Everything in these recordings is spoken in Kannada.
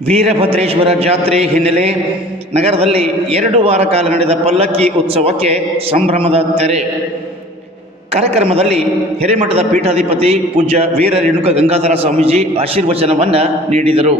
ವೀರಭದ್ರೇಶ್ವರ ಜಾತ್ರೆ ಹಿನ್ನೆಲೆ ನಗರದಲ್ಲಿ 2 ವಾರ ಕಾಲ ನಡೆದ ಪಲ್ಲಕ್ಕಿ ಉತ್ಸವಕ್ಕೆ ಸಂಭ್ರಮದ ತೆರೆ. ಕಾರ್ಯಕ್ರಮದಲ್ಲಿ ಹಿರೇಮಠದ ಪೀಠಾಧಿಪತಿ ಪೂಜ್ಯ ವೀರ ರೇಣುಕ ಗಂಗಾಧರ ಸ್ವಾಮೀಜಿ ಆಶೀರ್ವಚನವನ್ನು ನೀಡಿದರು.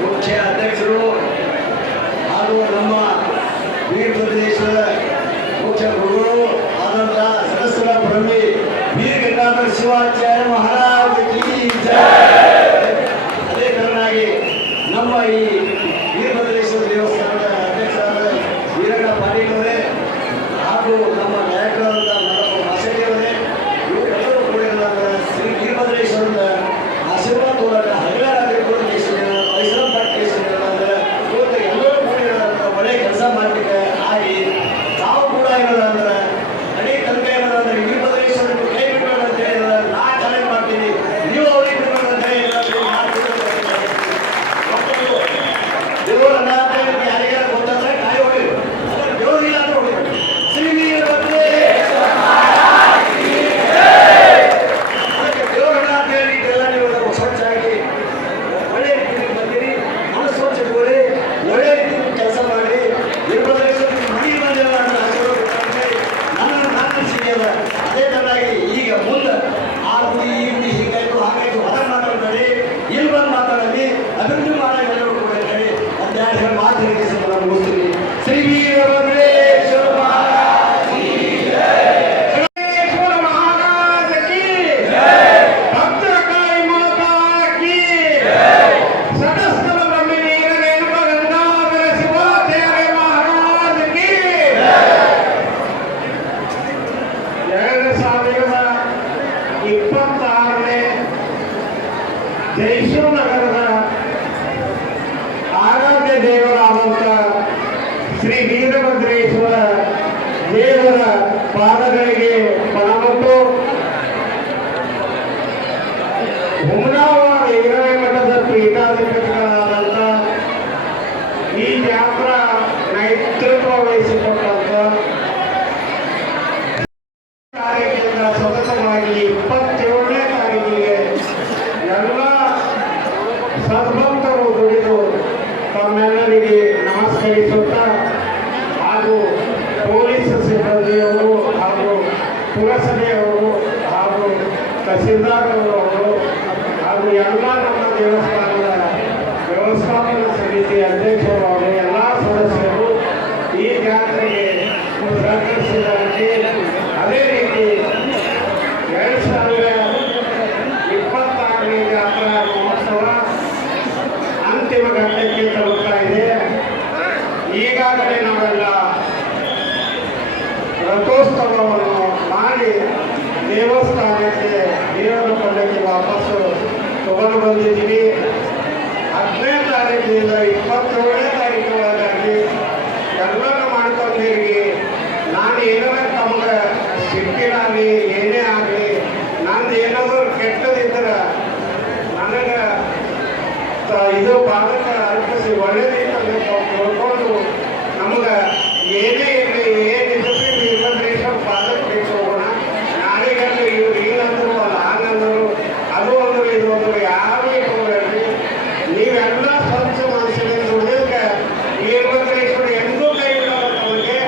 ಮುಖ್ಯ ಅಧ್ಯಕ್ಷರು ಹಾಗೂ ನಮ್ಮ ವೀರಭದ್ರೇಶ್ವರ ಮುಖ್ಯ ಗುರುಗಳು ಆದಂಥ ಸಹಸ್ರ ಬ್ರಹ್ಮಿ ವೀರ ಗಂಗಾಧರ ಶಿವಾಚಾರ್ಯ ಮಹಾರಾಜ ಕಿ ಜೈ. ಅದೇ ಕಾರಣವಾಗಿ ನಮ್ಮ ಈ ವೀರಭದ್ರೇಶ್ವರ ದೇವಸ್ಥಾನದ ಅಧ್ಯಕ್ಷರಾದ ವೀರಣ್ಣ ಪಾಟೀಲ್ ಅವರೇ ಹಾಗೂ ನಮ್ಮ ನಾಯಕರಾದ ಮಾಸಡಿ ಅವರೇ ಇವರೆಲ್ಲರೂ ಕೂಡ ಶ್ರೀ ವೀರಭದ್ರೇಶ್ವರದ ಆಶೀರ್ವಾದ ಮೂಲಕ ಒಳ್ಳೆ ಕೆಲಸ ಮಾಡ್ಲಿಕ್ಕೆ ಆಗಿ ನಾವು ಕೂಡ ಏನದಂದ್ರೆ ಅಡಿ ತನಕ ಏನದಂದ್ರೆ ವೀರಭದ್ರೇಶ್ವರ ಕೈ ಬಿಡೋಣ ಅಂತ ಹೇಳಿದ್ರೆ ನಾ ಚಾಲೆಂಜ್ ಮಾಡ್ತೀನಿ, ನೀವು ಅವ್ರಿಗೆ ಬಿಡೋಣ ಅಂತ ದೇವರ ಯಾರಿಗಾರ ಗೊತ್ತಾದ್ರೆ ಕಾಯಿ ಹೊಡಿ, ದೇವರಿಲ್ಲ ಅಂತ ಹೊಡಿಬೇಕು. ಶ್ರೀ ವೀರಭದ್ರೇಶ್ವರ ದೇವರನ್ನ ಅಂತ ಹೇಳಿ ಇದೆಲ್ಲ ನೀವು ಸ್ವಚ್ಛಾಗಿ ಒಳ್ಳೆ ರೀತಿಯಲ್ಲಿ ಬಂದಿರಿ, ಮನಸ್ಸು ಸ್ವಚ್ಛ ಇಟ್ಕೊಳ್ಳಿ, ಒಳ್ಳೆ ರೀತಿಯಲ್ಲಿ ಕೆಲಸ ಮಾಡಿ. ವೀರಭದ್ರೇಶ್ವರ ಮಣಿ ಬಂದಿಲ್ಲ ಅಂತ ನನ್ನ ಸಿಗಿಯಲ್ಲ. ಅದೇ ತರನಾಗಿ ಈಗ ಮುಂದೆ ಆ ಗುಡಿ ಈ ಗುಡಿ ಹೀಗಾಯ್ತು ಹಾಗಾಯ್ತು ಹೊರ ಮಾತಾಡಬೇಡಿ, ಇಲ್ಲಿ ಬಂದು ಮಾತಾಡಲಿ, ಅಭಿವೃದ್ಧಿ ಮಾಡಕ್ಕೆ ಎಲ್ಲರೂ ಕೂಡ ಹೇಳಿ ಅಂತ ಹೇಳಿ ಮಾತು ಹೇಳಿ ನಾನು ಮುಗಿಸ್ತೀನಿ. ಶ್ರೀ ವೀರಭದ್ರೇಶ್ವರ ಮಹಾರಾಜ ಕಿ ಜೈ. ವೀರಭದ್ರೇಶ್ವರ ಮಹಾರಾಜ ಕಿ ಜೈ. ಭದ್ರಕಾಳಿ ಮಾತಾ ಕಿ ಜೈ. ಸಹಸ್ರ ಬ್ರಹ್ಮಿ ವೀರ ರೇಣುಕ ಗಂಗಾಧರ ಶಿವಾಚಾರ್ಯ ಮಹಾರಾಜ ಕಿ ಜೈ. 2026ನೇ ಜೈಸೂರು ನಗರದ ಆರಾಧ್ಯ ದೇವರಾದಂಥ ಶ್ರೀ ವೀರಭದ್ರೇಶ್ವರ ದೇವರ ಪಾದಗಳಿಗೆ ಪಣಮಟ್ಟು ಹುಮನಾಬಾದ್ ಹಿರೇಮಠದ ಪೀಠಾಧಿಪತಿಗಳಾದಂಥ ಈ ಜಾತ್ರಾ ನೇತೃತ್ವ ವಹಿಸಿಕೊಂಡಂಥ ಕಾರ್ಯಕ್ರಮ ಸತತವಾಗಿ 27ನೇ ತಾರೀಕಿಗೆ ಎಲ್ಲ ಸದ್ಭಕ್ತರು ದುಡಿದು ತಮ್ಮೆಲ್ಲರಿಗೆ ನಮಸ್ಕರಿಸುತ್ತಾ ಹಾಗೂ ಪೊಲೀಸ್ ಸಿಬ್ಬಂದಿಯವರು ಹಾಗೂ ಪುರಸಭೆಯವರು ಹಾಗೂ ತಹಸೀಲ್ದಾರ್ ಅವರು ಹಾಗೂ ಎಲ್ಲ ನಮ್ಮ ದೇವಸ್ಥಾನದ ವ್ಯವಸ್ಥಾಪನಾ ಸಮಿತಿ ಅಧ್ಯಕ್ಷರು ಅವರು ಎಲ್ಲ ಸದಸ್ಯರು ಈ ಜಾತ್ರೆಗೆ ಸಹಕರಿಸಿದಂತೆ ಅದೇ ರೀತಿ 2026ನೇ ಜಾತ್ರಾ ಮಹೋತ್ಸವ ಅಂತಿಮ ಘಟ್ಟಕ್ಕೆ ತಲುಪ್ತಾ ಇದೆ. ಈಗಾಗಲೇ ನಾವೆಲ್ಲ ರಥೋತ್ಸವವನ್ನು ಮಾಡಿ ದೇವಸ್ಥಾನಕ್ಕೆ ದೇವರ ಪಲ್ಲಕ್ಕಿ ವಾಪಸ್ಸು ತಗೊಂಡು ಬಂದಿದ್ದೀವಿ. 10ನೇ ತಾರೀಕಿನಿಂದ 27ನೇ ತಾರೀಕು ಒಳಗಾಗಿ ಎಲ್ಲರೂ ಮಾಡ್ಕೊಂಡಿರಿ. ನಾನು ಏನಾದ್ರು ತಮಗೆ ಸಿಕ್ಕಿರಾಗಲಿ ಏನೇ ಆಗಲಿ ನಂದು ಏನಾದರೂ ಕೆಟ್ಟದಿದ್ರೆ ನನಗೆ ಇದು ಪಾದಕ ಅರ್ಪಿಸಿ ಒಳ್ಳೆಯದೈತಂದ್ರೆ ತಿಳ್ಕೊಂಡು ನಮ್ಗೆ ಏನೇ ಇರಲಿ ಏನಿದ್ರು ವೀರಭದ್ರೇಶ್ವರ ಪಾದಕ್ಕೆ ಬೇಕು ಹೋಗೋಣ. ನಾಳೆಗಂದ್ರೆ ಇವ್ರು ಹಿಂಗಂದ್ರು ಅಲ್ಲ ಹಂಗಂದ್ರು ಅದು ಅಂದ್ರು ಇದು ಅಂದ್ರು ಯಾರು ಇಟ್ಕೊಬೇಡ್ರಿ. ನೀವೆಲ್ಲ ಸ್ವಚ್ಛ ಮನಸ್ಸಿನಿಂದ ದುಡಿಯೋಕೆ ವೀರಭದ್ರೇಶ್ವರ ಎಂದೂ ಕೈ ಬಿಡೋಲ್ಲ. ತಮಗೆ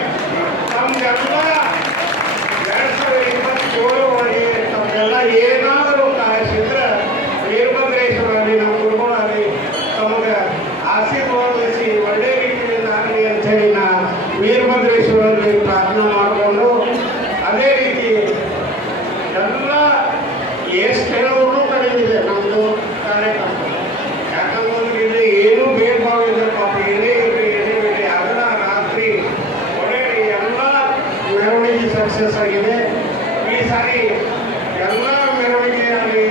ತಮ್ಗೆಲ್ಲ 2027 ಒಳಗೆ ತಮಗೆಲ್ಲ ಏನಾದರೂ ಕಾಯಿಸಿದ್ರೆ ವೀರಭದ್ರೇಶ್ವರಲ್ಲಿ ನಮ್ಮ ಗುರುಗಳಾಗಲಿ ತಮಗೆ ಎಷ್ಟು ಹೇಳೋರು ಕಡಿಮೆ ಇದೆ ನಮ್ಮದು ಕಾರ್ಯಕ್ರಮ. ಯಾಕಂದ್ರೆ ಇಲ್ಲಿ ಏನೂ ಭೇದ ಭಾವ ಇದೆ ಪಾಪ, ಏನೇ ಇರಲಿ ಅದರ ರಾತ್ರಿ ಒಳ್ಳೆ ಎಲ್ಲ ಮೆರವಣಿಗೆ ಸಕ್ಸಸ್ ಆಗಿದೆ. ಈ ಸಾರಿ ಎಲ್ಲ ಮೆರವಣಿಗೆ ಅಲ್ಲಿ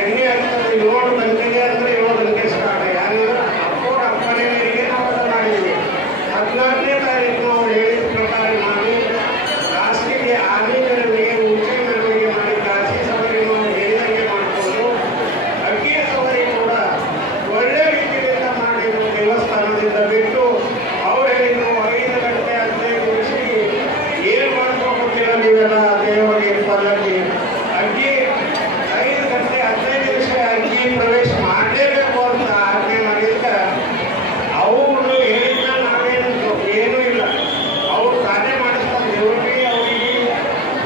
ಎಣ್ಣೆ ಅಂತಂದ್ರೆ 7 ಗಂಟೆಗೆ ಅಂದರೆ 7 ಗಂಟೆ ಸ್ಟಾರ್ಟ್. ಯಾಕಂದ್ರೆ ಅಪ್ಪನಿಗೆ ನಾವು ಮಾಡಿದ್ದೀವಿ. 14ನೇ ತಾರೀಕು ಅವ್ರು ಹೇಳಿದ ಪ್ರಕಾರ ಮಾಡಿ ಲಾಸ್ಟಿಗೆ 6ನೇ ಮೆರವಣಿಗೆ ಮುಂಚೆ ಮೆರವಣಿಗೆ ಮಾಡಿ ಕಾಶಿ ಸವಾರಿ ನಾವು ಹೇಳಿದಂಗೆ ಮಾಡಿಕೊಂಡು ಅಗ್ಗಿಯ ಸವಾರಿ ಕೂಡ ಒಳ್ಳೆ ರೀತಿಯಿಂದ ಮಾಡಿದ್ರು. ದೇವಸ್ಥಾನದಿಂದ ಬಿಟ್ಟು ಅವ್ರು ಹೇಳಿದ್ರು 5 ಗಂಟೆ 15 ನಿಮಿಷಕ್ಕೆ ಏನು ಮಾಡ್ಕೊಳ್ತಿಲ್ಲ ನೀವೆಲ್ಲ ದೇವರಿಗೆ ಪಲ್ಲಕ್ಕಿ ಅಗ್ಗಿ 5 ಗಂಟೆ 15 ನಿಮಿಷ ಅಗ್ಗಿ ಪ್ರವೇಶ ಮಾಡಲೇಬೇಕು ಅಂತ ಆಜ್ಞೆ ಮಾಡಿದ್ರೆ ಅವರು ಹೇಳಿದ್ದ ನಾವೇನು ಏನೂ ಇಲ್ಲ. ಅವ್ರು ಸಾಧನೆ ಮಾಡಿಸ್ತಾರೆ. ದೇವರಿಗೆ ಅವರಿಗೆ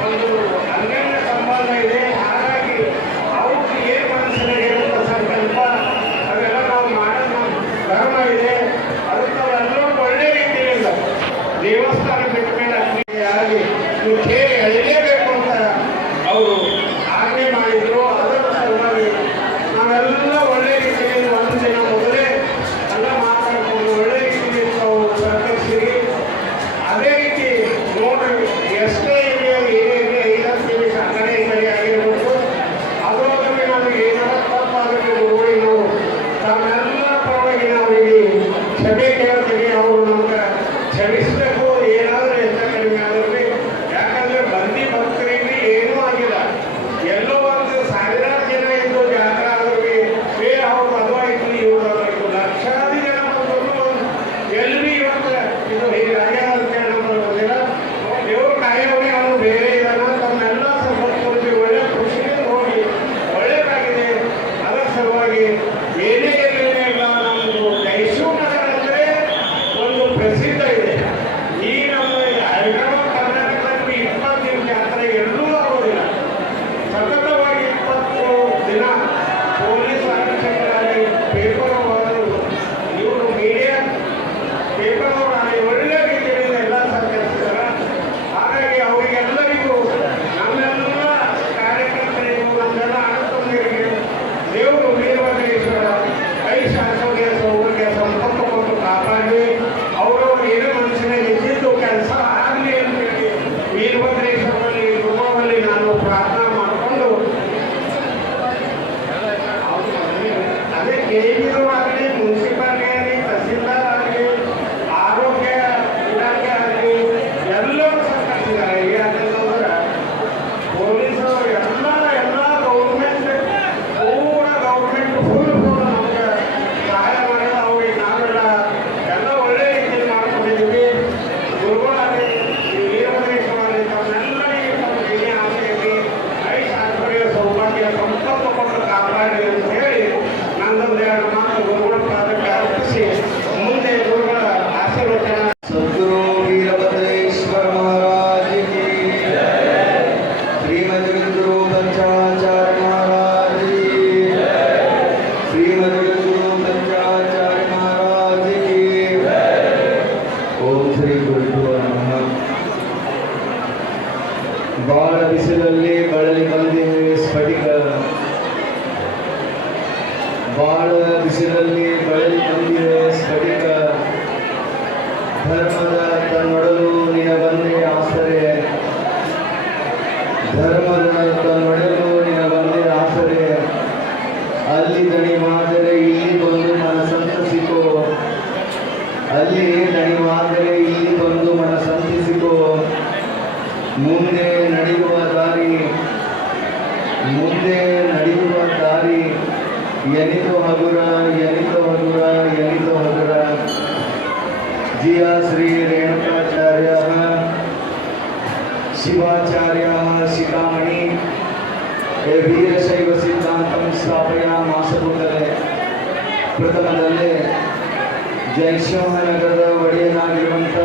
ಒಂದು ಅನ್ಯೋನ್ಯ ಸಂಬಂಧ ಇದೆ. ಹಾಗಾಗಿ ಅವ್ರಿಗೆ ಏನು ಮನಸ್ಸಿನಾಗ ಇರುತ್ತೆ ಸಂಕಲ್ಪ ಅವೆಲ್ಲ ನಾವು ಮಾಡೋದು ನಮ್ಮ ಧರ್ಮ ಇದೆ. ಅದಕ್ಕೆ ಅವೆಲ್ಲರೂ ಒಳ್ಳೆ ರೀತಿಯಿಂದ ದೇವಸ್ಥಾನ ಬಿಟ್ಟ ಮೇಲೆ ಅಗ್ನಿಗೆ ಆಗಿ ನೀವು ಕೇಳಿ ಎಳಲೇಬೇಕು ಅಂತ ಅವರು ಆಜ್ಞೆ ಮಾಡಿದ್ರು. ಅದರ ಸಲುವಾಗಿ ನಾವೆಲ್ಲ ಒಳ್ಳೆ ರೀತಿಯಲ್ಲಿ ಒಂದು ದಿನ ಮೊದಲೇ ಎಲ್ಲ ಮಾತಾಡಿಕೊಂಡು ಒಳ್ಳೆ ರೀತಿಯಲ್ಲಿ ನಾವು ಸಹಕರಿಸಿರಿ. ಅದೇ ರೀತಿ ನೋಡ್ರಿ ಎಷ್ಟೇ ಇದೆ ಏನೇ 5 ನಿಮಿಷ ಕಡೆ ಆಗಿರ್ಬೋದು. ಅದರೊಳಗೆ ನಮಗೆ ಏನಾರ ತಪ್ಪಾಗುತ್ತೆ ಗುರುಗಳು ನಾವು ತಾವೆಲ್ಲ ಪರವಾಗಿ ನಾವು ಈ ಕ್ಷಮೆ ಕೇಳ್ತೀವಿ. ಅವರು ನಮ್ಗೆ ಕ್ಷಮಿಸಬೇಕು ಏನಾದರೂ ಹೆಚ್ಚು ಕಡಿಮೆ ಆದ್ರೆ. ಯಾಕಂದ್ರೆ ಭಕ್ತರಿಗೆ ಏನೂ ಆಗಿಲ್ಲ. ಎಲ್ಲೋ ಒಂದು 1000 ಜನ ಇದ್ದು ಜಾತ್ರೆ ಆದ್ರೆ ಅವ್ರು ಮದುವಾಯಿತು ಇವ್ರಾಯ್ತು ಲಕ್ಷಾದಿ ಜನ ಬಂದ್ರು ಎಲ್ಲಿ ಇವತ್ತು ಇದು ಹೀಗಾಗ್ಯ ಅಂತ ನಮ್ಮಲ್ಲಿ ಬಂದಿಲ್ಲ. ದೇವ್ರು ಕಾಯೋನೆ ಅವನು ಬೇರೆ ಇದ್ದಾನ. ತಮ್ಮೆಲ್ಲ ಸಂಪತ್ತು ಒಳ್ಳೆ ಖುಷಿಯಿಂದ ಹೋಗಿ ಒಳ್ಳೇದಾಗಿದೆ. ಅದರ ಸಲುವಾಗಿ ಏನೇ ಇಲ್ಲ ನಮ್ಮದು ಮೈಸೂರು ನಗರ ಅಂದರೆ ಒಂದು ಪ್ರಸಿದ್ಧ ಇದೆ. ಈ ನಮ್ಮ ಹೈದರಾಬಾದ್ ಕರ್ನಾಟಕದಲ್ಲಿ 20 ಜಾತ್ರೆ ಎಲ್ಲೂ ಆಗೋದಿಲ್ಲ. ಸತತವಾಗಿ 20 ದಿನ ಪೊಲೀಸ್ ಆರಕ್ಷಕರಾಗಿ ಪೇಪರ್ ಅವರು ಇವರು ಮೀಡಿಯಾ ಪೇಪರ್ ಅವರಾಗಿ ಒಳ್ಳೆ ರೀತಿಯಿಂದ ಎಲ್ಲ ಸಹಕರಿಸಿದ್ದಾರೆ. ಹಾಗಾಗಿ ಅವರಿಗೆಲ್ಲರಿಗೂ ನಮ್ಮೆಲ್ಲ ಕಾರ್ಯಕರ್ತರಿಗೂ ನಮ್ಮೆಲ್ಲ ಅಣ್ಣತಮ್ಮರಿಗೆ ದೇವರು ವೀರಭದ್ರೇಶ್ವರ ಕೈ ಶಾಸೋಗೆ ಸೌಕರ್ಯ ಸಂಪತ್ತು ಕೊಟ್ಟು ಕಾಪಾಡಿ ಅವರವರು ಏನು ಮನುಷ್ಯನ ಇದ್ದಿದ್ದು ಕೆಲಸ ಆಗಲಿ ಅಂತೇಳಿ ವೀರಭದ್ರೇಶ್ವರಲ್ಲಿ ಗುರುವಲ್ಲಿ ನಾನು ಪ್ರಾರ್ಥನಾ ಮಾಡಿಕೊಂಡು ಅದೇ ಕೇಂದ್ರ ಆಗಲಿ ಮುನ್ಸಿಪಾಲಿಟಿ ಆಗಲಿ ತಹಸೀಲ್ದಾರ್ ಆಗಲಿ ಆರೋಗ್ಯ ಇಲಾಖೆ ಆಗಲಿ ಎಲ್ಲರೂ ಸಹಕರಿಸಿದ್ದಾರೆ. ಯಾಕಂದ್ರೆ ಪೊಲೀಸರು ಎಲ್ಲ ಗೌರ್ಮೆಂಟ್ ಪೂರ ಗೌರ್ಮೆಂಟ್ ಫುಲ್ ನಮಗೆ ಸಹಾಯ ಮಾಡಿದ ಅವ್ರಿಗೆ ನಾವೆಲ್ಲ ಎಲ್ಲ ಒಳ್ಳೆ ರೀತಿಯಲ್ಲಿ ಮಾಡ್ಕೊಂಡಿದ್ದೀವಿ. ಗುರುಗಳಾಗಲಿ ವೀರಭದ್ರೇಶ್ವರಲ್ಲಿ ತಮ್ಮೆಲ್ಲರಿಗೆ ತಮ್ಮ ಏನೇ ಆಸೆಯಾಗಿ ಐಶ್ವರ್ಯ ಸೌಭಾಗ್ಯ ಸಂಪತ್ತು ಕೊಟ್ಟು ಕಾಪಾಡಿ ಅಂತ ಹೇಳಿ ನಂದೊಂದು 2 ಮಾತು ಗುರುಗಳ ಪಾದಕ್ಕೆ ಅರ್ಪಿಸಿ ಮುಂದೆ ಗುರುಗಳ ಆಶೀರ್ವಚನ. सद्गुरु वीरभद्रेश्वर महाराज की श्रीमद गुरु पंचाचार्य महाराज की श्रीमद गुरु पंचाचार्य महाराज की ओम श्री गुरुभ्यो नमः. ಬಾಳ ಬಿಸಿಲಲ್ಲಿ ಬಳಲಿ ಬಂದಿವೆ ಸ್ಫಟಿಕ, ಬಾಳ ಬಿಸಿಲಲ್ಲಿ ಬಳಲಿ ಬಂದಿವೆ ಸ್ಫಟಿಕ. ಧರ್ಮದ ತನ್ನೊಡಲು ನಿನ ಬಂದೆ ಆಸರೆ, ಧರ್ಮದ ತನ್ನೊಡಲು ನಿನ ಬಂದೆ ಆಸರೆ. ಅಲ್ಲಿ ದಣಿವಾದರೆ ಇಲ್ಲಿ ಬಂದು ಮನ ಸಂತಸಿಕೋ, ಅಲ್ಲಿ ದಣಿವಾದರೆ ಇಲ್ಲಿ ಬಂದು ಮನ ಸಂತಸಿಕೋ. ಮುಂದೆ ನಡೆಯುವ ದಾರಿ, ಮುಂದೆ ನಡೆಯುವ ದಾರಿ ಎನಿತು ಹಗುರ, ಎನಿತು ಹಗುರ, ಎನಿತು ಹಗುರ. जिया श्री रेणुकाचार्य शिवाचार्य शिखामणि वीरशैव सिद्धांत ಸ್ಥಾಪಯಾಮಾಸಕೂಡಲೇ ಪ್ರಥಮದಲ್ಲೇ ಜಯಸಿಂಹನಗರದ ಒಡೆಯನಾಗಿರುವಂಥ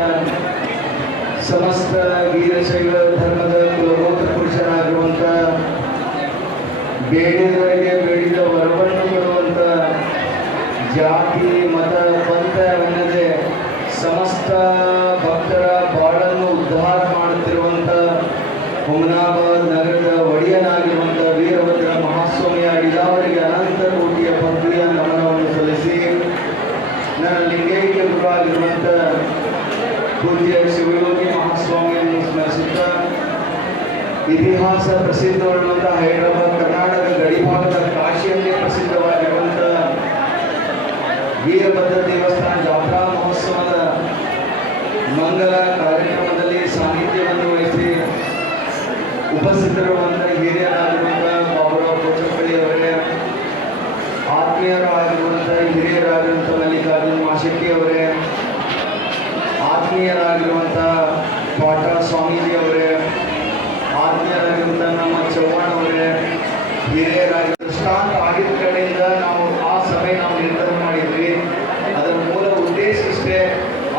ಸಮಸ್ತ ವೀರಶೈವ ಧರ್ಮದ ಕುಲಗೋತ್ರ ಪುರುಷನಾಗಿರುವಂಥ ಬೇಡಿದವರಿಗೆ ಬೇಡಿದ ವರವನ್ನು ಕೊಡುವಂಥ ಜಾತಿ ಮತ ಪಂಥವನ್ನದೇ ಸಮಸ್ತ ಭಕ್ತರ ಬಾಳನ್ನು ಉದ್ಧಾರ ಮಾಡುತ್ತಿರುವಂಥ ಹುಮನಾಬಾದ್ ನಗರದ ಒಡೆಯನಾಗಿರುವಂಥ ವೀರಭದ್ರ ಪೂಜ್ಯ ಶಿವಯೋಗಿ ಮಹಾಸ್ವಾಮಿಯನ್ನು ಸ್ಮರಿಸುತ್ತಾ ಇತಿಹಾಸ ಪ್ರಸಿದ್ಧವಾಗಿರುವಂಥ ಹೈದರಾಬಾದ್ ಕರ್ನಾಟಕ ಗಡಿಭಾಗದ ಕಾಶಿಯಲ್ಲೇ ಪ್ರಸಿದ್ಧವಾಗಿರುವಂಥ ವೀರಭದ್ರ ದೇವಸ್ಥಾನ ಜಾತ್ರಾ ಮಹೋತ್ಸವದ ಮಂಗಲ ಕಾರ್ಯಕ್ರಮದಲ್ಲಿ ಸಾನ್ನಿಧ್ಯವನ್ನು ವಹಿಸಿ ಉಪಸ್ಥಿತರಿರುವಂಥ ಹಿರಿಯರಾಗಿರುವಂಥ ಬಾಬುರಾವ್ ಕೋಚಪ್ಪಳ್ಳಿ ಅವರೇ, ಆತ್ಮೀಯರಾಗಿರುವಂಥ ಹಿರಿಯರಾಗಿರುವಂಥ ಮಲ್ಲಿಕಾರ್ಜುನ ಮಾಶೆಟ್ಟಿ ಅವರೇ, ಆತ್ಮೀಯರಾಗಿರುವಂಥ ಪಾಟಾ ಸ್ವಾಮೀಜಿ ಅವರೇ, ಆತ್ಮೀಯರಾಗಿರುವಂಥ ನಮ್ಮ ಚವ್ಹಾಣ್ ಅವರೇ, ಹಿರಿಯರಾಗಿ ದೃಷ್ಟಾಂತ ಆಗಿದ್ದ ಕಡೆಯಿಂದ ನಾವು ಆ ಸಭೆ ನಾವು ನಿರ್ಧಾರ ಮಾಡಿದ್ವಿ. ಅದರ ಮೂಲ ಉದ್ದೇಶ ಇಷ್ಟೇ,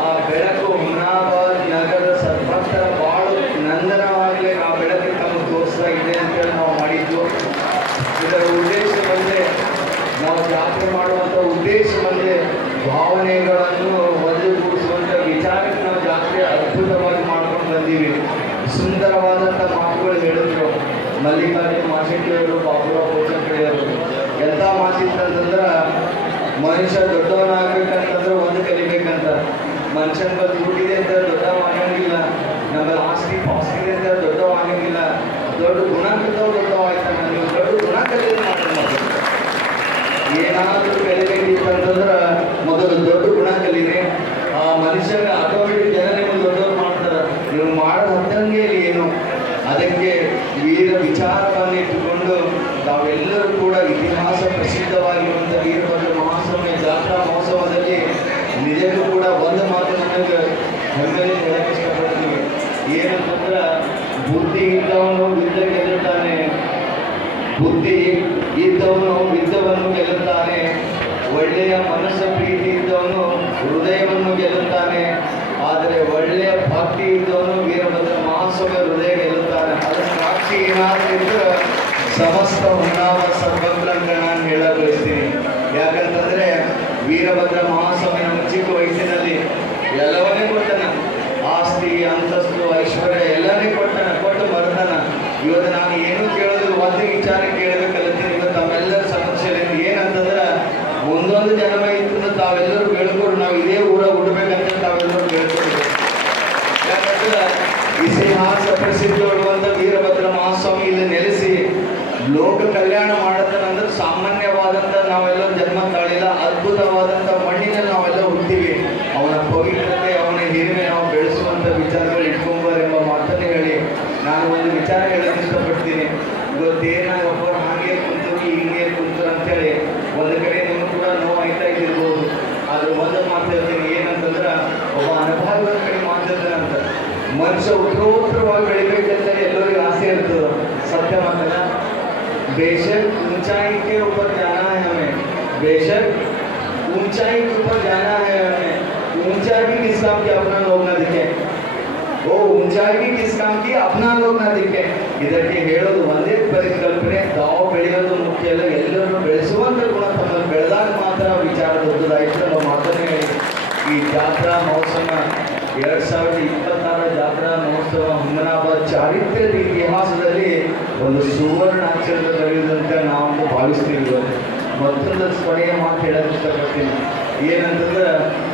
ಆ ಬೆಳಕು ಹುಮನಾಬಾದ್ ನಗರದ ಸದ್ಭಕ್ತರ ಬಾಳು ನಂದನವಾಗಲೇ ಆ ಬೆಳಕಿಗೆ ತಮಗೆ ತೋರಿಸ್ತಾ ಇದೆ ಅಂತೇಳಿ ನಾವು ಮಾಡಿದ್ದು. ಇದರ ಉದ್ದೇಶ ಬಂದರೆ ನಾವು ಜಾತ್ರೆ ಮಾಡುವಂಥ ಉದ್ದೇಶ ಬಂದರೆ ಭಾವನೆಗಳನ್ನು ಒಂದುಗೂಡಿಸುವಂಥ ವಿಚಾರಕ್ಕೆ ನಾವು ಜಾತ್ರೆ ಅದ್ಭುತವಾಗಿ ಮಾಡ್ಕೊಂಡು ಬಂದೀವಿ. ಸುಂದರವಾದಂಥ ಮಾತುಗಳು ಹೇಳಿದ್ರು ಮಲ್ಲಿಕಾರ್ಜುನ ಮಾಶೆಟ್ಟಿ ಅವರು, ಬಾಬುರಾವ್ ಕೋಚಪ್ಪಳ್ಳಿ ಅವರು. ಎಂಥ ಮಾತಿತ್ತಂತಂದ್ರೆ ಮನುಷ್ಯ ದೊಡ್ಡವನಾಗಬೇಕಂತಂದ್ರೆ ಒಂದು ಕಲಿಬೇಕಂತ. ಮನುಷ್ಯನ ಬಂದು ದುಡ್ಡಿದೆ ಅಂತ ದೊಡ್ಡವ ಆಗಂಗಿಲ್ಲ, ನಮ್ಮಲ್ಲಿ ಆಸ್ತಿ ಪಾಸ್ತಿ ಇದೆ ಅಂತ ದೊಡ್ಡವ ಆಗಂಗಿಲ್ಲ. ದೊಡ್ಡ ಗುಣ ಕಲಿತವ್ರು ದೊಡ್ಡವ ಆಯ್ತಾನೆ. ನೀವು ದೊಡ್ಡ ಗುಣ ಕಲಿಯೋದು ಮಾತಾಡ್ತಾರೆ. ಏನಾದರೂ ಕಲಿಬೇಕಿತ್ತು ಅಂತಂದ್ರೆ ಮೊದಲು ದೊಡ್ಡ ಗುಣ ಕಲೀರಿ. ಆ ಮನುಷ್ಯನ ಆಟೋಮೆಟಿಕ್ ಜನ ನಿಮಗೆ ದೊಡ್ಡವ್ರು ಮಾಡ್ತಾರೆ. ನೀವು ಮಾಡೋದು ಹತ್ತಂಗೆ ಏನು. ಅದಕ್ಕೆ ವೀರ ವಿಚಾರವನ್ನು ಇಟ್ಟುಕೊಂಡು ತಾವೆಲ್ಲರೂ ಕೂಡ ಇತಿಹಾಸ ಪ್ರಸಿದ್ಧವಾಗಿರುವಂಥ ವೀರಭದ್ರ ಮಹಾಸ್ವಾಮಿ ಜಾತ್ರಾ ಮಹೋತ್ಸವದಲ್ಲಿ ನಿಜಕ್ಕೂ ಕೂಡ ಒಂದು ಮಾತು ನನಗೆ ಹೆಮ್ಮೆಯಲ್ಲಿ ಹೇಳಕ್ಕೆ ಇಷ್ಟಪಡ್ತೀವಿ. ಏನಂತಂದ್ರೆ ಬುದ್ಧಿ ಇದ್ದವನು ವಿದ್ಯೆ ಗೆಲ್ಲುತ್ತಾನೆ, ಬುದ್ಧಿ ಇದ್ದವನು ವಿದ್ಯವನ್ನು ಗೆಲ್ಲುತ್ತಾನೆ, ಒಳ್ಳೆಯ ಮನಸ್ಸ ಪ್ರೀತಿ ಇದ್ದವನು ಹೃದಯವನ್ನು ಗೆಲ್ಲುತ್ತಾನೆ, ಆದರೆ ಒಳ್ಳೆಯ ಭಕ್ತಿ ಇದ್ದವನು ವೀರಭದ್ರ ಮಹಾಸ್ವಾಮಿ ಹೃದಯ ಗೆಲ್ಲುತ್ತಾನೆ. ಅದರ ಸಾಕ್ಷಿ ಏನಾದರೂ ಇದ್ರೆ ಸಮಸ್ತ ಹುಮನಾಬಾದ್ ಸದ್ಭಕ್ತರಂತ ನಾನು ಹೇಳಕ್ಕೆ ಬಯಸ್ತೀನಿ. ಯಾಕಂತಂದರೆ ವೀರಭದ್ರ ಮಹಾಸ್ವಾಮಿ ನಮ್ಮ ಚಿಕ್ಕ ವಯಸ್ಸಿನಲ್ಲಿ ಎಲ್ಲವನ್ನೇ ಕೊಟ್ಟನ. ಆಸ್ತಿ, ಅಂತಸ್ತು, ಐಶ್ವರ್ಯ ಎಲ್ಲನೇ ಕೊಟ್ಟನ, ಕೊಟ್ಟು ಬರ್ತಾನ. ಇವತ್ತು ನಾನು ಏನೂ ಕೇಳೋದು ಒಂದು ವಿಚಾರ ಕೇಳಬೇಕಲ್ಲತ್ತೀನಿ. ಇವತ್ತು ತಾವೆಲ್ಲರ ಸಮಸ್ಯೆಯಲ್ಲಿ ಏನಂತಂದ್ರೆ ಒಂದೊಂದು ಜನ್ಮ ಇತ್ತು ತಾವೆಲ್ಲರೂ ಬೆಳ್ಕೊಂಡು ನಾವು ಇದೇ ಊರಾಗ ಹುಟ್ಟಬೇಕಂತ ತಾವೆಲ್ಲರೂ ಬೆಳ್ಕೊಳ್ಬೇಕು. ಯಾಕಂದ್ರೆ ಇತಿಹಾಸ ಪ್ರಸಿದ್ಧವಾಗಿರುವಂಥ ವೀರಭದ್ರ ಮಹಾಸ್ವಾಮಿ ಇಲ್ಲಿ ನೆಲೆಸಿ ಲೋಕ ಕಲ್ಯಾಣ ಮಾಡುತ್ತಾನಂದ್ರೆ ಸಾಮಾನ್ಯವಾದಂಥ ನಾವೆಲ್ಲರೂ ಜನ್ಮ ತಾಳಿಲ್ಲ. ಅದ್ಭುತವಾದಂಥ ಮಣ್ಣಿನಲ್ಲಿ ನಾವೆಲ್ಲ ಹುಡ್ತೀವಿ. ಅವನ ಪವಿತ್ರತೆ, ಅವನ ಹಿರಿಮೆ ನಾವು ಬೆಳೆಸುವಂಥ ವಿಚಾರಗಳು ಇಟ್ಕೊಂಬಾರೆಂಬ ಮಾತನ್ನು ಹೇಳಿ ನಾನು ಒಂದು ವಿಚಾರ ಹೇಳಕ್ಕೆ ಇಷ್ಟಪಡ್ತೀನಿ. ಇವತ್ತೇನಾಗ ಒಬ್ಬರು ಹಾಗೆ ಕುಂತರು ಹಿಂಗೆ ಕುಂತರು ಅಂತೇಳಿ ಒಂದು ಕಡೆ ನಿಮ್ಗೆ ಕೂಡ ನೋವು ಆಯ್ತಾ ಇದ್ದಿರ್ಬೋದು. ಆದ್ರೆ ಒಂದು ಮಾತು ಹೇಳ್ತೀನಿ, ಏನಂತಂದ್ರೆ ಒಬ್ಬ ಅನುಭವದ ಕಡೆ ಮಾತಾಡ್ತಾನಂತ. ಮನುಷ್ಯ ಉತ್ತರೋತ್ತರವಾಗಿ ಬೆಳಿಬೇಕಂತ ಎಲ್ಲರಿಗೂ ಆಸೆ ಇರ್ತದೆ, ಸತ್ಯ ಮಾತಲ್ಲ. बेशक ऊंचाई के ऊपर जाना है हमें, बेशक ऊंचाई के ऊपर जाना है हमें. ऊंचाई भी किस काम की अपना लोग ना दिखे, वो ऊंचाई भी किस काम की अपना लोग ना दिखे. ಇದಕ್ಕೆ ಹೇಳೋದು ಒಂದೇ ಪರಿಕಲ್ಪನೆ, ತಾವು ಬೆಳೆಯೋದು ಮುಖ್ಯ ಅಲ್ಲ, ಎಲ್ಲರನ್ನು ಬೆಳೆಸುವಂಥ ಗುಣ ತಮ್ಮಲ್ಲಿ ಬೆಳೆದಾಗ ಮಾತ್ರ ವಿಚಾರ ದೊಡ್ಡದಾಯಿತು ಅನ್ನೋ ಮಾತನ್ನೇ ಹೇಳಿ ಈ ಜಾತ್ರಾ ಮಹೋತ್ಸವ 2026 ಜಾತ್ರಾ ಮಹೋತ್ಸವ ಹುಮನಾಬಾದ್ ಚಾರಿತ್ರ್ಯದ ಇತಿಹಾಸದಲ್ಲಿ ಒಂದು ಸುವರ್ಣ ಅಕ್ಷರದ ಬರೆಯುವುದಂತ ನಾವು ಭಾವಿಸ್ತೀವಿ. ಮತ್ತೊಂದು ಕೊನೆಯ ಮಾತು ಹೇಳಕ್ಕೆ ಇಷ್ಟಪಡ್ತೀನಿ. ಏನಂತಂದ್ರೆ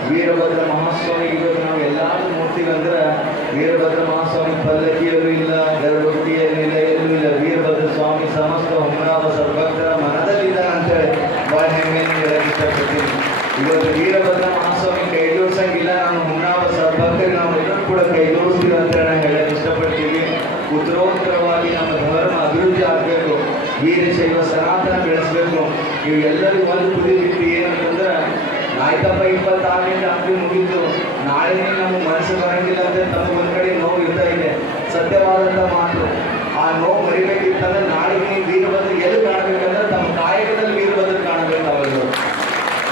ವೀರಭದ್ರ ಮಹಾಸ್ವಾಮಿ ಇವತ್ತು ನಾವು ಎಲ್ಲರೂ ನೋಡ್ತೀವಿ ಅಂದ್ರೆ ವೀರಭದ್ರ ಮಹಾಸ್ವಾಮಿ ಪಲ್ಲಕ್ಕಿಯಲ್ಲೂ ಇಲ್ಲ, ಗರುಡೊಟ್ಟಿಯಲ್ಲಿಲ್ಲ, ಎಲ್ಲೂ ಇಲ್ಲ. ವೀರಭದ್ರ ಸ್ವಾಮಿ ಸಮಸ್ತ ಹುಮನಾಬಾದ್ ಸದ್ಭಕ್ತರ ಮನದಲ್ಲಿದ್ದಾನೆ ಅಂತೇಳಿ ಭಾಳ ಹೆಮ್ಮೆಯನ್ನು ಹೇಳಕ್ಕೆ ಇಷ್ಟಪಡ್ತೀನಿ. ಇವತ್ತು ವೀರಭದ್ರ ಮಹಾಸ್ವಾಮಿ ಕೈ ಜೋಡಿಸಂಗಿಲ್ಲ, ನಾನು ಹುಮನಾಬಾದ್ ಸದ್ಭಕ್ತರಿಗೆ ನಾವು ಎಲ್ಲರೂ ಕೂಡ ಕೈ ಜೋಡಿಸ್ತೀವಿ ಅಂತ ನಾನು ಹೇಳಕ್ಕೆ ಇಷ್ಟಪಡ್ತೀವಿ. ಉತ್ತರೋತ್ತರವಾಗಿ ನಮ್ಮ ಧರ್ಮ ಅಭಿವೃದ್ಧಿ ಆಗಬೇಕು, ವೀರಶೈವ ಸನಾತನ ಬೆಳೆಸಬೇಕು. ನೀವು ಎಲ್ಲರಿಗೂ ಒಂದು ಕುದಿ ಬಿಟ್ಟು ಏನಂತಂದ್ರೆ ಆಯ್ತಪ್ಪ 26ನೇ ರಾತ್ರಿ ಮುಗಿತು, ನಾಳೆ ನಮಗೆ ಮನಸ್ಸು ಬರಂಗಿಲ್ಲ ಅಂದರೆ ತಮಗೆ ಒಂದು ಕಡೆ ನೋವು ಇರ್ತಾ ಇದೆ. ಸತ್ಯವಾದಂಥ ಮಾತು. ಆ ನೋವು ಮರಿಬೇಕಿತ್ತಂದ್ರೆ ನಾಳೆ ನೀವು ವೀರಭದ್ರ ಎಲ್ಲಿ ಕಾಣಬೇಕಂದ್ರೆ ತಮ್ಮ ಕಾಯಕದಲ್ಲಿ ವೀರಭದ್ರ ಕಾಣಬೇಕು. ತಾವೆಲ್ಲರೂ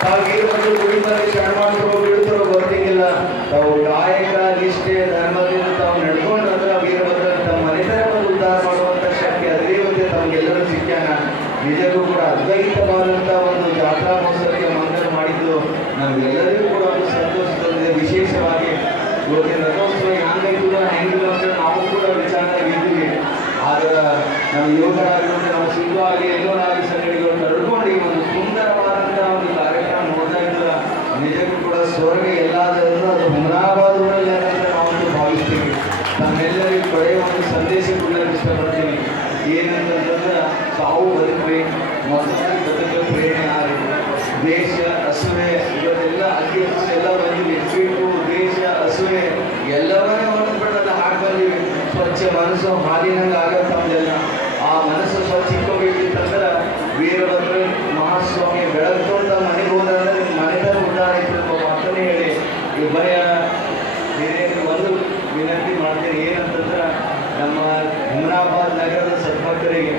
ತಾವು ವೀರಭದ್ರ ಗುಡಿಮಲ್ಲಿ ಶರಣಾರ್ಥರು ಬಿಡ್ತಾರೋ ಗೊತ್ತಿಲ್ಲ. ತಾವು ಕಾಯಕ ನಿಷ್ಠೆ ಧರ್ಮದಿಂದ ತಾವು ನಡ್ಕೊಂಡ್ರೆ ವೀರಭದ್ರ ತಮ್ಮ ಮನೆತನವನ್ನು ಉದ್ಧಾರ ಮಾಡುವಂಥ ಶಕ್ತಿ ಅದೇವತ್ತೆ ತಮಗೆಲ್ಲರೂ ಸಿಕ್ಕಾನ. ನಿಜಕ್ಕೂ ಕೂಡ ಅದ್ವೈತವಾದಂಥ ಒಂದು ಜಾತ್ರಾ ಮಹೋತ್ಸವಕ್ಕೆ ಮಂಗನ ಮಾಡಿದ್ದು ನಮಗೆಲ್ಲರಿಗೂ ಕೂಡ ಒಂದು ಸಂತೋಷ ತಂದಿದೆ. ವಿಶೇಷವಾಗಿ ಇವತ್ತಿನ ರಥೋತ್ಸವ ಹ್ಯಾಂಗಾಯ್ತು ಹೆಂಗಿಲ್ಲ ಅಂತ ನಾವು ಕೂಡ ವಿಚಾರವಾಗಿದ್ದೀವಿ. ಆದ್ರೆ ನಮ್ಮ ಯುವಕರಾಗಿರುವಂಥ ನಮ್ಮ ಸಿಂಧು ಆಗಲಿ ಎಲ್ಲೋರಾಗಲಿ ಸಂಘಟನೆಗಳು ನಡ್ಕೊಂಡು ಈ ಒಂದು ಸುಂದರವಾದಂಥ ಒಂದು ಕಾರ್ಯಕ್ರಮ ನೋಡ್ತಾ ಇದ್ರೆ ನಿಜಕ್ಕೂ ಕೂಡ ಸ್ವರ್ಗ ಎಲ್ಲಾದರೂ ಅದು ಹುಮನಾಬಾದ್ ಊರಲ್ಲಿ ಇಷ್ಟಪಡ್ತೀನಿ. ಏನಂತಂದ್ರೆ ತಾವು ಬದುಕಬೇಕು, ಮತ್ತೊಂದು ಬದುಕಲು ಪ್ರೇರಣೆ ಆಗಿ ದೇಶ ಹಸುವೆ ಇವತ್ತೆಲ್ಲ ಅಕ್ಕಿ ಎಲ್ಲ ಬಂದಿವೆ. ಸ್ವೀಟು ದೇಶ ಹಸುವೆ ಎಲ್ಲವನ್ನೇ ಹೊರಟ್ಬಿಟ್ಟಲ್ಲ ಹಾಕಿ ಬಂದಿವೆ. ಸ್ವಚ್ಛ ಮನಸ್ಸು ಹಾಲಿನಂಗೆ ಆಗತ್ತಲ್ಲ. ಆ ಮನಸ್ಸು ಸ್ವಚ್ಛ ಇಟ್ಕೋಬೇಕಿತ್ತಂದ್ರೆ ವೀರಭದ್ರ ಮಹಾಸ್ವಾಮಿ ಬೆಳಗ್ತೊಂಡ ಮನೆಗೆ ಹೋದ್ರೆ ಮನೆದ ಉಂಟಾಯಿತು ಮಾತನ್ನೇ ಹೇಳಿ ಇಬ್ಬರೇ ಒಂದು ವಿನಂತಿ ಮಾಡ್ತೀನಿ. ಏನಂತಂದ್ರೆ ನಮ್ಮ ಹುಮನಾಬಾದ್ ನಗರದ ಸದ್ಭಕ್ತರಿಗೆ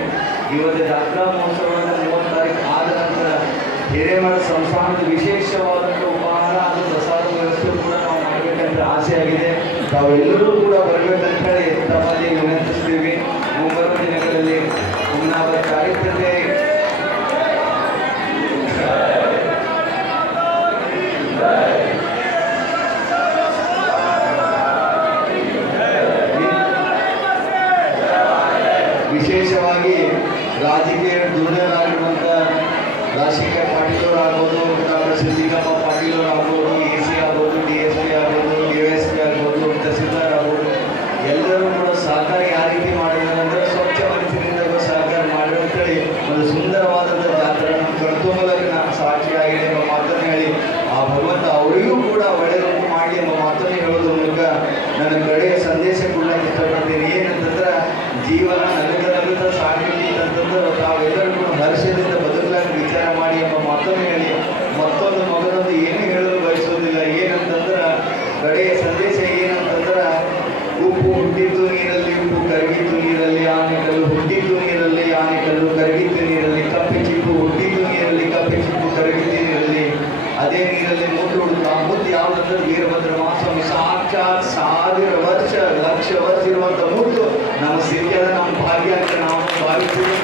ಇವತ್ತು ಜಾತ್ರಾ ಮಹೋತ್ಸವವನ್ನು 30 ತಾರೀಕು ಆದ ನಂತರ ಹಿರೇಮಠ ಸಂಸ್ಥಾನದ ವಿಶೇಷವಾದಂಥ ಉಪಹಾರ ಹಾಗೂ ಪ್ರಸಾದ ವ್ಯವಸ್ಥೆ ಕೂಡ ನಾವು ಮಾಡಬೇಕಂತ ಆಸೆ ಆಗಿದೆ. ತಾವೆಲ್ಲರೂ ಕೂಡ ಬರಬೇಕಂತ ಹೇಳಿ ತಮ್ಮಲ್ಲಿ ವಿನಂತಿಸ್ತೀವಿ. ಮುಂಬರುವ ದಿನಗಳಲ್ಲಿ ಹುಮನಾಬಾದ್ ಕಾರ್ಯಕ್ರಮ ವಿಶೇಷವಾಗಿ ರಾಜಕೀಯ ಧುರೀಣರಾಗಿರುವಂಥ ರಾಜಶೇಖರ್ ಪಾಟೀಲ್ ಅವರಾಗ್ಬೋದು, ಡಾಕ್ಟರ್ ಸಿದ್ದಿಕಪ್ಪ ಪಾಟೀಲ್ ಅವರಾಗ್ಬೋದು, AC ಆಗ್ಬೋದು, DSP ಆಗ್ಬೋದು, DSP ಆಗ್ಬೋದು, ತಹಸೀಲ್ದಾರ್ ಆಗ್ಬೋದು, ಎಲ್ಲರೂ ಕೂಡ ಸಹಕಾರ ಯಾವ ರೀತಿ ಮಾಡಿದ್ದಾರೆ ಅಂದರೆ ಸ್ವಚ್ಛ ಮನಸ್ಸಿನಿಂದ ಸಹಕಾರ ಮಾಡಿ ಅಂತೇಳಿ ಒಂದು ಸುಂದರವಾದಂಥ ಜಾತ್ರೆ ನಮ್ಮ ಕಣ್ತುಂಬಲಕ್ಕೆ ನಾನು ಸಾಕ್ಷಿಯಾಗಿದೆ ಎಂಬ ಮಾತನ್ನು ಹೇಳಿ ಆ ಭಗವಂತ ಅವರಿಗೂ ಕೂಡ ಒಳ್ಳೆಯದನ್ನು ಮಾಡಿ ಎಂಬ ಮಾತನ್ನು ಹೇಳೋದ್ರ ಮೂಲಕ ನನ್ನ ಕಡೆಯ ಸಂದೇಶ ಕೊಡಕ್ಕೆ ಇಷ್ಟಪಡ್ತೀನಿ. ಏನಂತಂದ್ರೆ ಜೀವನ ನಗುತ್ತಾ ಸಾಕಲಿ ಅಂತಂದ್ರೆ ತಾವೆಲ್ಲರೂ ಕೂಡ ಹರ್ಷದಿಂದ ಬದುಕಲಾಗಿ ವಿಚಾರ ಮಾಡಿ ಎಂಬ ಮಾತನ್ನು ಹೇಳಿ ಮತ್ತೊಂದು ಮಗನೊಂದು ಏನು ಹೇಳಲು ಬಯಸೋದಿಲ್ಲ. ಏನಂತಂದ್ರೆ ಕಡೆಯ ಸಂದೇಶ ಏನಂತಂದ್ರೆ ಉಪ್ಪು ಹುಟ್ಟಿದ್ದು ನೀರಲ್ಲಿ, ಉಪ್ಪು ಕರಗಿದ್ದು ನೀರಲ್ಲಿ, ಆನೆಕಲ್ಲು ಹುಟ್ಟಿದ್ದು ನೀರಲ್ಲಿ, ಆನೆಕಲ್ಲು ಕರಗಿದ್ದು ನೀರಲ್ಲಿ, ಕಪ್ಪೆ ಚಿಪ್ಪು ಹುಟ್ಟಿದ್ದು ನೀರಲ್ಲಿ, ಕಪ್ಪೆ ಚಿಪ್ಪು ಕರಗಿದ್ದು ನೀರಲ್ಲಿ, ಅದೇ ನೀರಲ್ಲಿ ಮುದ್ದು ಹುಡುಗ. ಆ ಮುದ್ದು ಯಾವುದಂದ್ರೆ ವೀರಭದ್ರ ಮಹಾಸ್ವಾಮಿ ಸಾಕ್ಷಾತ್ 1000 ವರ್ಷ 1,00,000 ವರ್ಷ ಇರುವಂಥ ಮುದ್ದು ನಮ್ಮ ಸಿರಿಯಾದ ನಮ್ಮ ಭಾಗ್ಯ ಅಂತ ನಾವು ಭಾವಿಸ್ತೀವಿ.